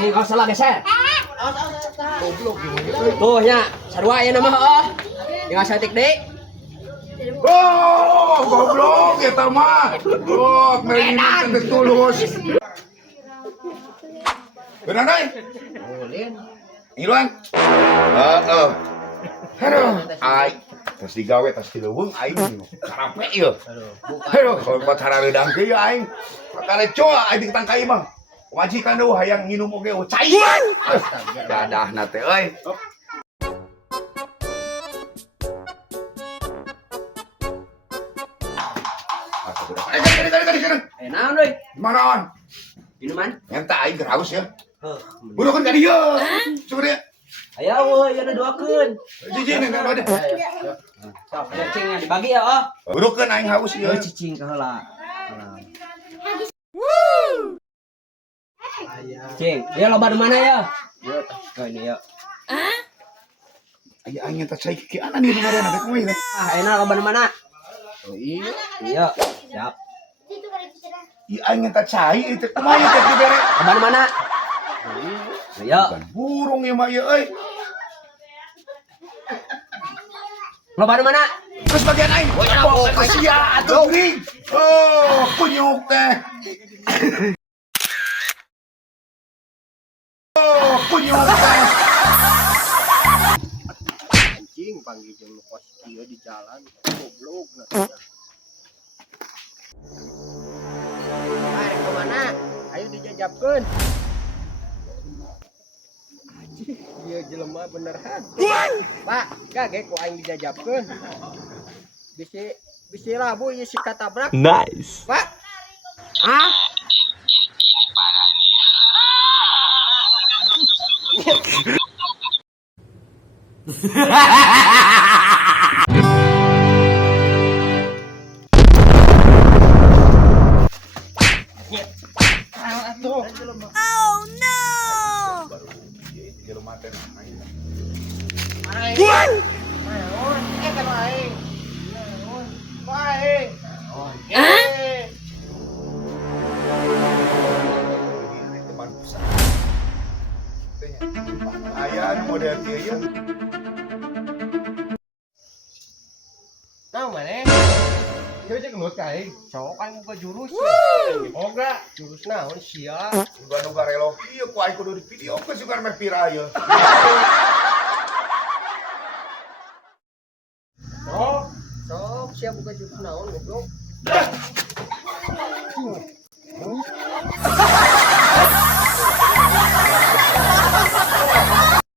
Cing kau salah geser. Goblok gimana? Tuh nya, sarua aya nama heuh. Tinggal satik deui. Oh, goblok eta mah. Oh, meureun teh tulus. Benar euy. Ulin. Iluan. Heeh. Aduh, ai. Tas digawe tas dileuweung aing karape ieu. Aduh, kalau pacara redang teh ya aing. Makare coa aing ditangkai mah. Majikan deui hayang nginum oge cai. Dadahna teh euy. Naon euy? Manaon? Minuman? Enta aing haus ya. Heuh. Burukan ka dieu. Coba dia. Aya euy, aya duakeun. Jijik nih ada. Sok, cingnya dibagi ya, oh. Burukan aing haus ya. Euy cicing ka heula. Cing, ya loba di mana ya? Yo, oh ini ya. Aya aing eta cai ki ana nih ngaranna teh kumaha teh. Ah, enak loba di mana? Oh iya. Iya, siap. Ieu aing eta cai teh kumaha teh dibere. Loba di mana? Iya. Bukan burung ya mah ieu euy. Loba di mana? Terus bagian aing. Oh, kasihan atuh geuning. Oh, kunyuk teh. Oh, kunyuk teh. Anjing panggil jeung kos ieu di jalan. Goblok. Hai, ke mana? Ayo dijajabkeun. Anjing, ieu jelema beneran. Pak, kage ku aing dijajabkeun. Bisi labu ieu si katabrak. Nice. Pak. Ah? Oh no! Aya anu model kieu ya. Tahu mana? Kieu cek geus ka aing. Cowok kan buka jurus. Oga, Jurus naon sia? nu garelo kieu ku aing kudu di video ke sugan meh pira ieu. Sok, siap buka jurus naon goblok.